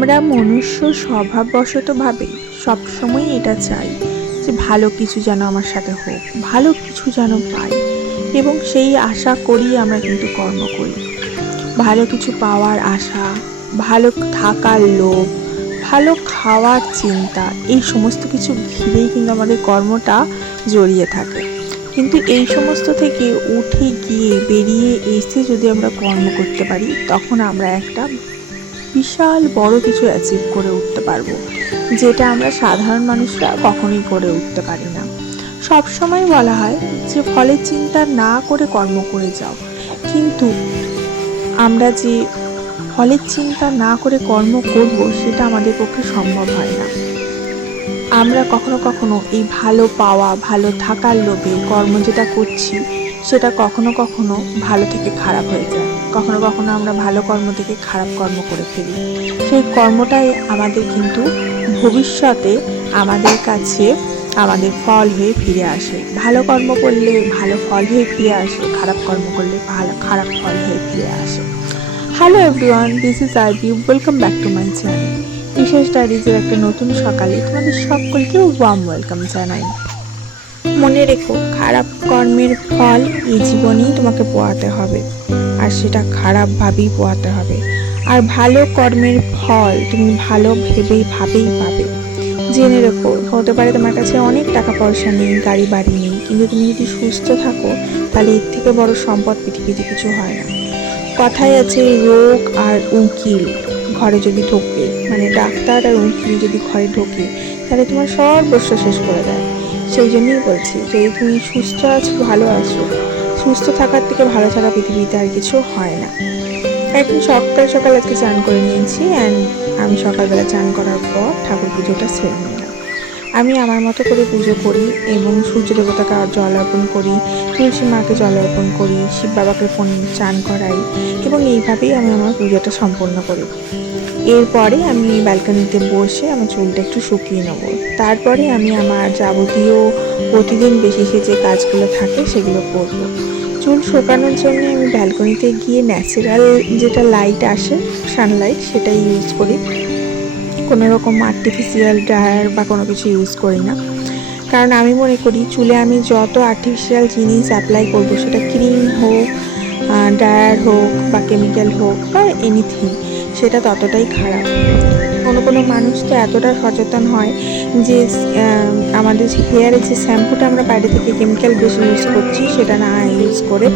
আমরা মনুষ্য স্বভাববশতভাবে সবসময় এটা চাই যে ভালো কিছু যেন আমার সাথে হোক, ভালো কিছু যেন পাই এবং সেই আশা করি আমরা কিন্তু কর্ম করি। ভালো কিছু পাওয়ার আশা, ভালো থাকার লোভ, ভালো খাওয়ার চিন্তা, এই সমস্ত কিছু ঘিরেই কিন্তু আমাদের কর্মটা জড়িয়ে থাকে। কিন্তু এই সমস্ত থেকে উঠে গিয়ে, বেরিয়ে এসে যদি আমরা কর্ম করতে পারি, তখন আমরা একটা বিশাল বড় কিছু অ্যাচিভ করে উঠতে পারব, যেটা আমরা সাধারণ মানুষরা কখনোই করে উঠতে পারি না। সব সময় বলা হয় যে ফলের চিন্তা না করে কর্ম করে যাও। কিন্তু আমরা যে ফলের চিন্তা না করে কর্ম করব, সেটা আমাদের পক্ষে সম্ভব হয় না। আমরা কখনো কখনো এই ভালো পাওয়া, ভালো থাকার লোভে কর্ম যেটা করছি, সেটা কখনো কখনো ভালো থেকে খারাপ হয়ে যায়। কখনো কখনো আমরা ভালো কর্ম থেকে খারাপ কর্ম করে ফেলি। সেই কর্মটাই আমাদের কিন্তু ভবিষ্যতে আমাদের কাছে আমাদের ফল হয়ে ফিরে আসে। ভালো কর্ম করলে ভালো ফল হয়ে ফিরে আসে, খারাপ কর্ম করলে ভালো, খারাপ ফল হয়ে ফিরে আসে। Hello everyone this is RB welcome back to my channel বিশেষ ডায়েরিজের একটা নতুন সকালে তোমাদের সকলকে ওয়ার্ম ওয়েলকাম জানাই। মনে রেখো, খারাপ কর্মের ফল এই জীবনেই তোমাকে পোয়াতে হবে। আর সেটা খারাপভাবেই পোয়াতে হবে। আর ভালো কর্মের ফল তুমি ভালো ভেবেই, ভাবেই পাবে। জেনে রেখো, হতে পারে তোমার কাছে অনেক টাকা পয়সা নেই, গাড়ি বাড়ি নেই, কিন্তু তুমি যদি সুস্থ থাকো, তাহলে এর থেকে বড় সম্পদ পৃথিবীতে কিছু হয় না। কথায় আছে, রোগ আর উকিল ঘরে যদি ঢোকে মানে ডাক্তার আর উকিল যদি ঘরে ঢোকে, তাহলে তোমার সর্বস্ব শেষ করে দেয়। সেই জন্যই বলছি, যদি তুমি সুস্থ আছো, ভালো আছো সুস্থ থাকার থেকে ভালো থাকা পৃথিবীতে আর কিছু হয় না। একদিন সকাল সকাল আজকে চান করে নিয়েছি অ্যান্ড আমি সকালবেলা চান করার পর ঠাকুর পুজোটা সেরে নিলাম। আমি আমার মতো করে পুজো করি এবং সূর্য দেবতাকে জল অর্পণ করি, তুলসী মাকে জল অর্পণ করি, শিব বাবাকে ফোন চান করাই এবং এইভাবেই আমি আমার পুজোটা সম্পন্ন করি। এরপরে আমি ব্যালকনিতে বসে আমার চুলটা একটু শুকিয়ে নেব। তারপরে আমি আমার যাবতীয় প্রতিদিন বেশি যে কাজগুলো থাকে সেগুলো করব। চুল শুকানোর জন্য আমি ব্যালকনিতে গিয়ে ন্যাচারাল যেটা লাইট আসে সানলাইট সেটাই ইউজ করি। কোনো রকম আর্টিফিশিয়াল ড্রায়ার বা কোনো কিছু ইউজ করি না। কারণ আমি মনে করি চুলে আমি যত আর্টিফিশিয়াল জিনিস অ্যাপ্লাই করব, সেটা ক্রিম হোক ড্রায়ার হোক বা কেমিক্যাল হোক বা এনিথিং সেটা ততটাই খারাপ। কোনো কোনো মানুষ তো এতটা সচেতন হয় যে আমাদের হেয়ারে যে শ্যাম্পুটা আমরা বাইরে থেকে কেমিক্যাল বেশি ইউজ করছি, সেটা না ইউজ করে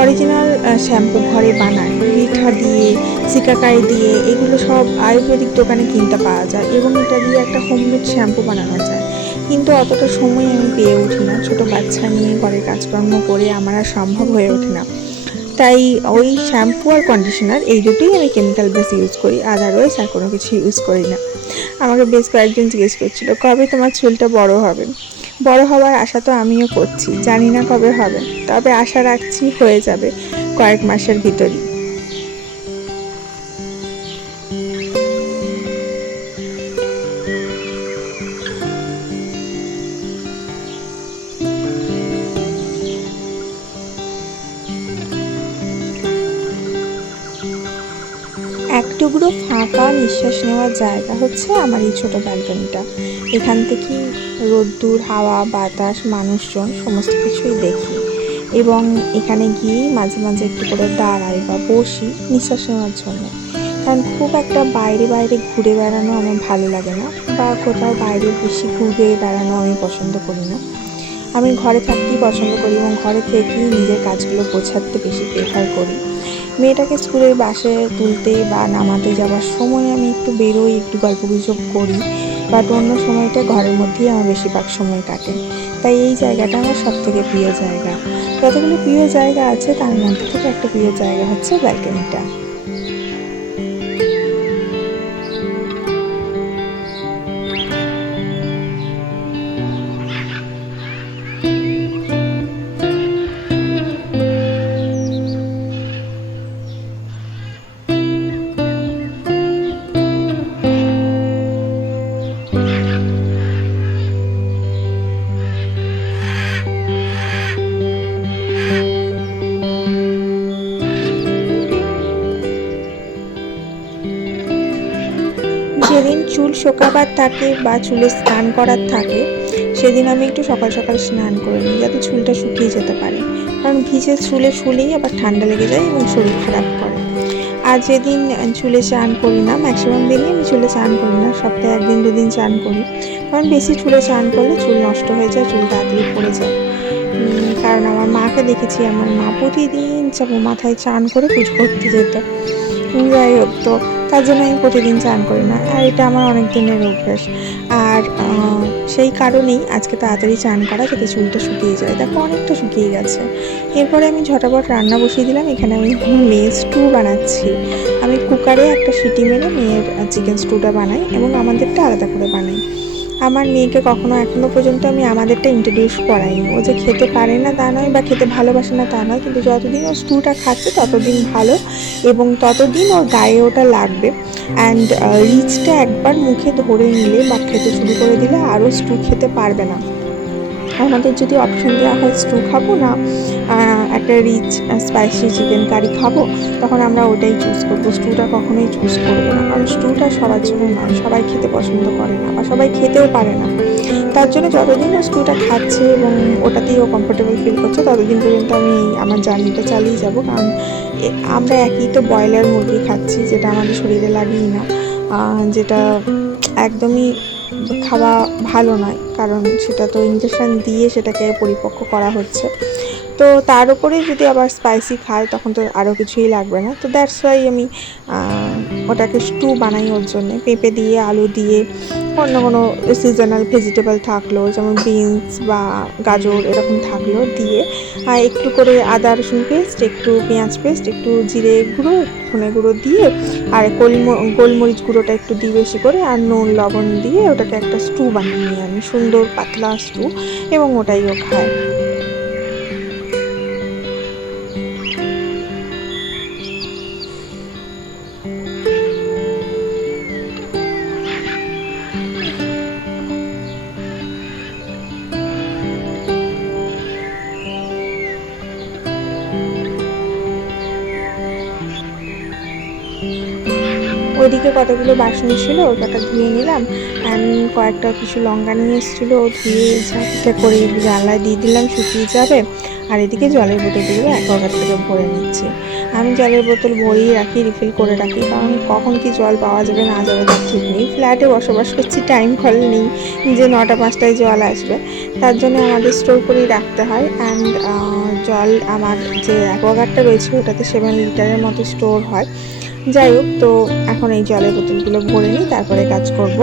অরিজিনাল শ্যাম্পু ঘরে বানায়। রিঠা দিয়ে, সিকাকাই দিয়ে, এগুলো সব আয়ুর্বেদিক দোকানে কিনতে পাওয়া যায় এবং এটা দিয়ে একটা হোমমেড শ্যাম্পু বানানো যায়। কিন্তু অতটা সময় আমি পেয়ে উঠি না। ছোটো বাচ্চা নিয়ে ঘরের কাজকর্ম করে আমার আর সম্ভব হয়ে ওঠে না। তাই ওই শ্যাম্পু আর কন্ডিশনার এই দুটোই আমি কেমিক্যাল বেস ইউজ করি। আদারওয়াইজ আর কোনো কিছু ইউজ করি না। আমাকে বেশ কয়েকজন জিজ্ঞেস করছিল, কবে তোমার চুলটা বড় হবে? বড় হওয়ার আশা তো আমিও করছি। জানি না কবে হবে, তবে আশা রাখছি হয়ে যাবে কয়েক মাসের ভিতরই। ফাঁকা নিঃশ্বাস নেওয়ার জায়গা হচ্ছে আমার এই ছোটো ব্যালকনিটা। এখান থেকেই রোদ্দুর, হাওয়া, বাতাস, মানুষজন, সমস্ত কিছুই দেখি। এবং এখানে গিয়েই মাঝে মাঝে একটু করে দাঁড়াই বা বসি নিঃশ্বাস নেওয়ার জন্য। কারণ খুব একটা বাইরে বাইরে ঘুরে বেড়ানো আমার ভালো লাগে না বা কোথাও বাইরে বেশি ঘুরে বেড়ানো আমি পছন্দ করি না। আমি ঘরে থাকতেই পছন্দ করি এবং ঘরে থেকেই নিজের কাজগুলো বোঝাতে বেশি প্রেফার করি। মেয়েটাকে স্কুলের বাসে তুলতে বা নামাতে যাওয়ার সময় আমি একটু বেরোই, একটু গল্প গুজব করি বাট অন্য সময়টা ঘরের মধ্যেই আমার বেশিরভাগ সময় কাটে। তাই এই জায়গাটা আমার সব থেকে প্রিয় জায়গা। যতগুলো প্রিয় জায়গা আছে, তার মধ্যে থেকে একটা প্রিয় জায়গা হচ্ছে ব্যালকনিটা। শোকাবার থাকে বা চুলে স্নান করার থাকে, সেদিন আমি একটু সকাল সকাল স্নান করে নিই যাতে চুলটা শুকিয়ে যেতে পারে। কারণ ভিজে চুলে শুলেই আবার ঠান্ডা লেগে যায় এবং শরীর খারাপ করে। আর যেদিন চুলে স্নান করি না ম্যাক্সিমাম দিনই আমি চুলে স্নান করি না, সপ্তাহে একদিন দুদিন স্নান করি। কারণ বেশি চুলে স্নান করলে চুল নষ্ট হয়ে যায়, চুল তাড়াতাড়ি পড়ে যায়। কারণ আমার মাকে দেখেছি আমার মা প্রতিদিন মাথায় চান করে পুজো করতে যেত। যাই হোক, তো তার জন্য আমি প্রতিদিন চান করি না। আর এটা আমার অনেক দিনের অভ্যাস। আর সেই কারণেই আজকে তাড়াতাড়ি চান করা যাতে চুলটা শুকিয়ে যায়। দেখো, অনেকটা শুকিয়ে গেছে। এরপরে আমি ঝটাপট রান্না বসিয়ে দিলাম। এখানে আমি মেয়ে স্টু বানাচ্ছি। আমি কুকারে একটা সিটি মেরে মেয়ের চিকেন স্টুটা বানাই এবং আমাদেরটা আলাদা করে বানাই। আমার মেয়েকে কখনো এখনও পর্যন্ত আমি আমাদেরটা ইন্ট্রোডিউস করাইনি। ও যে খেতে পারে না তা নয় বা খেতে ভালোবাসে না তা নয়, কিন্তু যতদিন ও স্টুটা খাচ্ছে, ততদিন ভালো এবং ততদিন ওর গায়ে ওটা লাগবে। অ্যান্ড রিচটা একবার মুখে ধরে নিলে বা খেতে শুরু করে দিলে আরও স্টু খেতে পারবে না। আমাদের যদি অপশন দেওয়া হয় স্টু খাব না একটা রিচ স্পাইসি চিকেন কারি খাব, তখন আমরা ওটাই চুজ করব। স্টুটা কখনোই চুজ করব না, কারণ স্টুটা সবার জন্য নয় সবাই খেতে পছন্দ করে না বা সবাই খেতেও পারে না। তার জন্য যতদিন ও স্টুটা খাচ্ছে এবং ওটাতেই ও কমফোর্টেবল ফিল করছে, ততদিন পর্যন্ত আমি আমার জার্নিটা চালিয়ে যাব। কারণ আমরা একই তো ব্রয়লার মুরগি খাচ্ছি, যেটা আমাদের শরীরে লাগেই না। যেটা একদমই খাওয়া ভালো নয়, কারণ সেটা তো ইঞ্জেকশন দিয়ে সেটাকে পরিপক্ক করা হচ্ছে। তো তার উপরে যদি আবার স্পাইসি খায়, তখন তো আরও কিছুই লাগবে না। তো দ্যাটস ওয়াই আমি ওটাকে স্টু বানাই ওর জন্যে। পেঁপে দিয়ে, আলু দিয়ে অন্য কোনো সিজনাল ভেজিটেবল থাকল, যেমন বিনস বা গাজর এরকম থাকল দিয়ে, আর একটু করে আদা, রসুন পেস্ট একটু পেঁয়াজ পেস্ট একটু জিরে গুঁড়ো ধনে গুঁড়ো দিয়ে, আর গোলম- গোলমরিচ গুঁড়োটা একটু দিই বেশি করে, আর নুন, লবণ দিয়ে ওটাকে একটা স্টু বানিয়ে নিই আমি, সুন্দর পাতলা স্টু এবং ওটাইও খায়। ওইদিকে কতগুলো বাসন ছিল ওটা ধুয়ে নিলাম। অ্যান্ড কয়েকটা কিছু লঙ্কা নিয়ে এসেছিল ধুয়ে ঝাঁকিটা করে জানলায় দিয়ে দিলাম, শুকিয়ে যাবে। আর এদিকে জলের বোতলগুলো অ্যাকোয়াগার্ড থেকে ভরে নিচ্ছি। আমি জলের বোতল ভরেই রাখি রিফিল করে রাখি, কারণ কখন কি জল পাওয়া যাবে না যাবে তার ঠিক নেই। ফ্ল্যাটে বসবাস করছি টাইম কল নেই যে নটা, পাঁচটায় জল আসবে। তার জন্য আমাদের স্টোর করেই রাখতে হয়। অ্যান্ড জল আমার যে অ্যাকোয়াগার্ডটা রয়েছে, ওটাতে সেভেন লিটারের মতো স্টোর হয়। যাই হোক, তো এখন এই জলের বোতলগুলো ভরে নিই, তারপরে কাজ করব।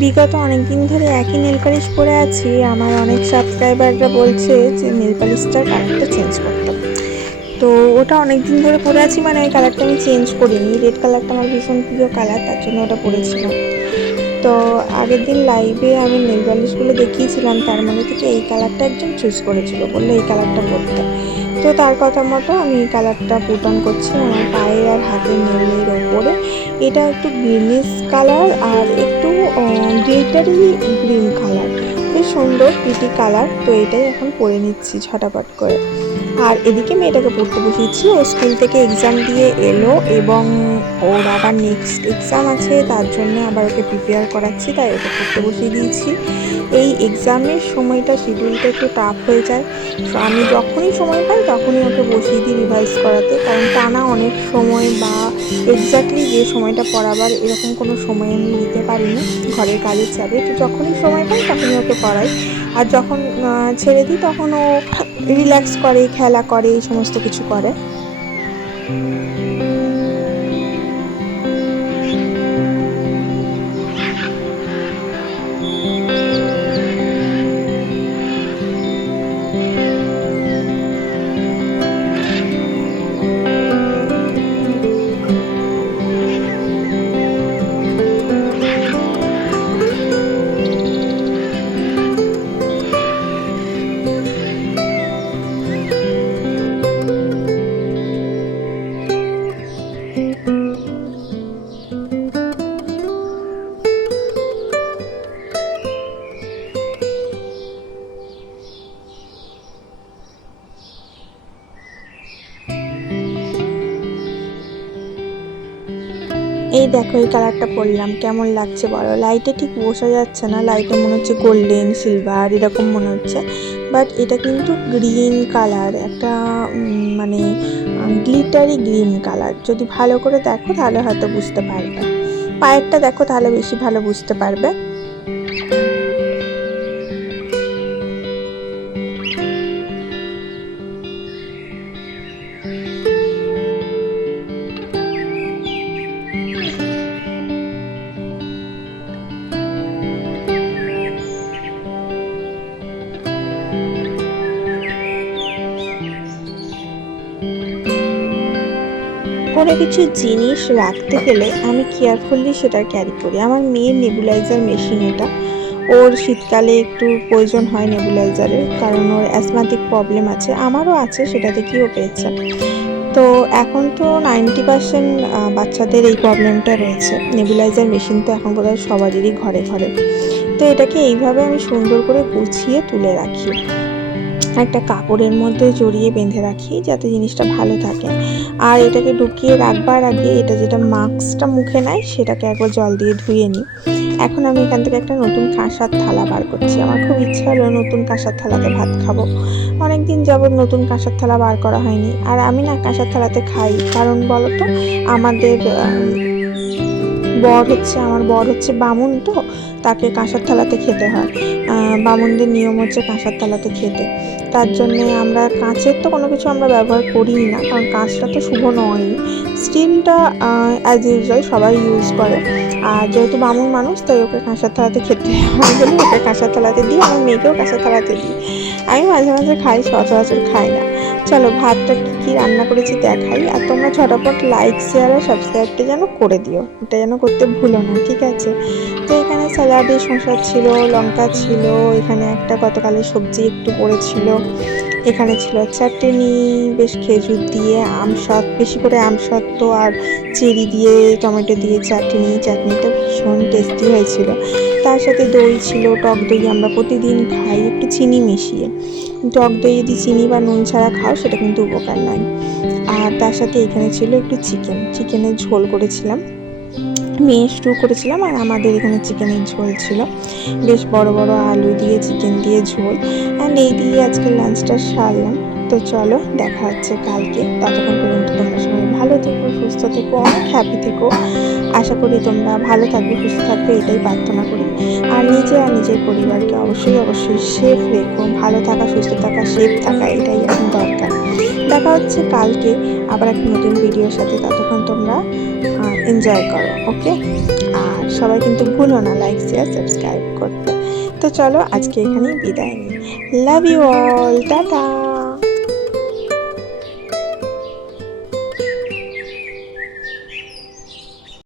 বিগত অনেক দিন ধরে একই নেল পালিশ পরে আছি, আমার অনেক সাবস্ক্রাইবাররা বলছে যে নেল পালিশটার কালারটা চেঞ্জ করতে। তো ওটা অনেক দিন ধরে পরে আছি মানে ওই কালারটা আমি চেঞ্জ করিনি। রেড কালারটা আমার ভীষণ প্রিয় কালার তার জন্য ওটা পরেছিলাম। তো আগের দিন লাইভে আমি নেল পালিশগুলো দেখিয়েছিলাম, তার মধ্যে থেকে এই কালারটা একজন চুজ করেছিল বলল এই কালারটা পরতে। তো তার কথা মতো আমি এই কালারটা পুট করছি, আমার পায়ের আর হাতের নেলের ওপরে। এটা একটু গ্রিনিশ কালার আর একটু গ্লিটারি গ্রিন কালার বেশ সুন্দর পিটি কালার তো এটাই এখন পরে নিচ্ছি ছটাপট করে। আর এদিকে মেয়েটাকে পড়তে বসিয়েছি। ও স্কুল থেকে এক্সাম দিয়ে এলো এবং ওর আবার নেক্সট এক্সাম আছে, তার জন্য আবার ওকে প্রিপেয়ার করাচ্ছি, তাই ওকে পড়তে বসিয়ে দিয়েছি। এই এক্সামের সময়টা শিডিউলটা একটু টাফ হয়ে যায়। আমি যখনই সময় পাই, তখনই ওকে বসিয়ে দিই রিভাইজ করাতে। কারণ টানা অনেক সময় বা এক্স্যাক্টলি যে সময়টা পড়াবার এরকম কোনো সময় আমি দিতে পারি না ঘরের কাজের চাপে। তো যখনই সময় পাই, তখনই ওকে পড়াই। আর যখন ছেড়ে দিই, তখন ও রিল্যাক্স করে খেলা করে এই সমস্ত কিছু করে। দেখো, এই কালারটা পরলাম। কেমন লাগছে বলো? লাইটে ঠিক বসা যাচ্ছে না। লাইটে মনে হচ্ছে গোল্ডেন সিলভার এরকম মনে হচ্ছে। বাট এটা কিন্তু গ্রিন কালার একটা মানে গ্লিটারি গ্রিন কালার যদি ভালো করে দেখো, তাহলে হয়তো বুঝতে পারবে। পায়েরটা দেখো, তাহলে বেশি ভালো বুঝতে পারবে। কোনো কিছু জিনিস রাখতে গেলে আমি কেয়ারফুলি সেটা ক্যারি করি। আমার মেয়ের নেবুলাইজার মেশিন এটা। ওর শীতকালে একটু প্রয়োজন হয় নেবুলাইজারের কারণ ওর অ্যাসমাটিক প্রবলেম আছে। আমারও আছে, সেটা থেকেই ও পেয়েছে। তো এখন তো নাইনটি পার্সেন্ট বাচ্চাদের এই প্রবলেমটা রয়েছে। নেবুলাইজার মেশিন তো এখন বোধহয় সবারই ঘরে ঘরে। তো এটাকে এইভাবে আমি সুন্দর করে গুছিয়ে তুলে রাখি। একটা কাপড়ের মধ্যে জড়িয়ে বেঁধে রাখি, যাতে জিনিসটা ভালো থাকে। আর এটাকে ঢুকিয়ে রাখবার আগে এটা যেটা মাস্কটা মুখে নেয় সেটাকে একবার জল দিয়ে ধুয়ে নিই। এখন আমি এখান থেকে একটা নতুন কাঁসার থালা বার করছি। আমার খুব ইচ্ছা হলো নতুন কাঁসার থালাতে ভাত খাব। অনেক দিন যাবৎ নতুন কাঁসার থালা বার করা হয়নি। আর আমি না কাঁসার থালাতে খাই, কারণ বলতো আমাদের বর হচ্ছে, আমার বর হচ্ছে বামুন তো, তাকে কাঁসার থালাতে খেতে হয়। বামুনদের নিয়ম হচ্ছে কাঁসার থালাতে খেতে। তার জন্যে আমরা কাঁচের তো কোনো কিছু আমরা ব্যবহার করিই না, কারণ কাঁচটা তো শুভ নয়। স্টিলটা অ্যাজ ইউজুয়াল সবাই ইউজ করে। আর যেহেতু বামুন মানুষ, তাই ওকে কাঁসার থালাতে খেতে হয় বলে ওকে কাঁসার থালাতে দিই, আমার মেয়েকেও কাঁসার থালাতে দিই। আমি মাঝে মাঝে খাই, সচরাচর খাই না। চলো ভাতটা কী রান্না করেছি দেখাই আর তোমরা ঝটাপট লাইক শেয়ার আর সাবস্ক্রাইবটা যেন করে দিও। ওটা যেন করতে ভুলো না, ঠিক আছে? তো এখানে স্যালাডে শসা ছিল, লঙ্কা ছিল, এখানে একটা গতকালের সবজি একটু পড়েছিল। এখানে ছিল চাটনি, বেশ খেজুর দিয়ে আমসত্ব বেশি করে আমসত্ব আর চেরি দিয়ে, টমেটো দিয়ে চাটনি। চাটনিটা ভীষণ টেস্টি হয়েছিল। তার সাথে দই ছিল, টক দই আমরা প্রতিদিন খাই, একটু চিনি মিশিয়ে। টক দই যদি চিনি বা নুন ছাড়া খাও, সেটা কিন্তু উপকার নয়। আর তার সাথে এখানে ছিল একটু চিকেন চিকেনের ঝোল করেছিলাম। মেয়ে স্টু করেছিলাম আর আমাদের এখানে চিকেনের ঝোল ছিল। বেশ বড় বড় আলু দিয়ে চিকেন দিয়ে ঝোল। অ্যান্ড এই দিয়ে আজকে লাঞ্চটা সারলাম। তো চলো, দেখা হচ্ছে কালকে। ততক্ষণ পর্যন্ত তোমরা সবাই ভালো থেকো, সুস্থ থেকো, অনেক হ্যাপি থেকো। আশা করি তোমরা ভালো থাকবে, সুস্থ থাকবে, এটাই প্রার্থনা করি। আর নিজে আর নিজের পরিবারকে অবশ্যই অবশ্যই সেফ রেখো। ভালো থাকা, সুস্থ থাকা সেফ থাকা, এটাই এখন দরকার। দেখা হচ্ছে কালকে আবার একটা নতুন ভিডিওর সাথে। ততক্ষণ তোমরা এনজয় করো ওকে আর সবাই কিন্তু ভুলো না লাইক শেয়ার সাবস্ক্রাইব করতে। তো চলো আজকে এখানেই বিদায় নিই। Love you all tata!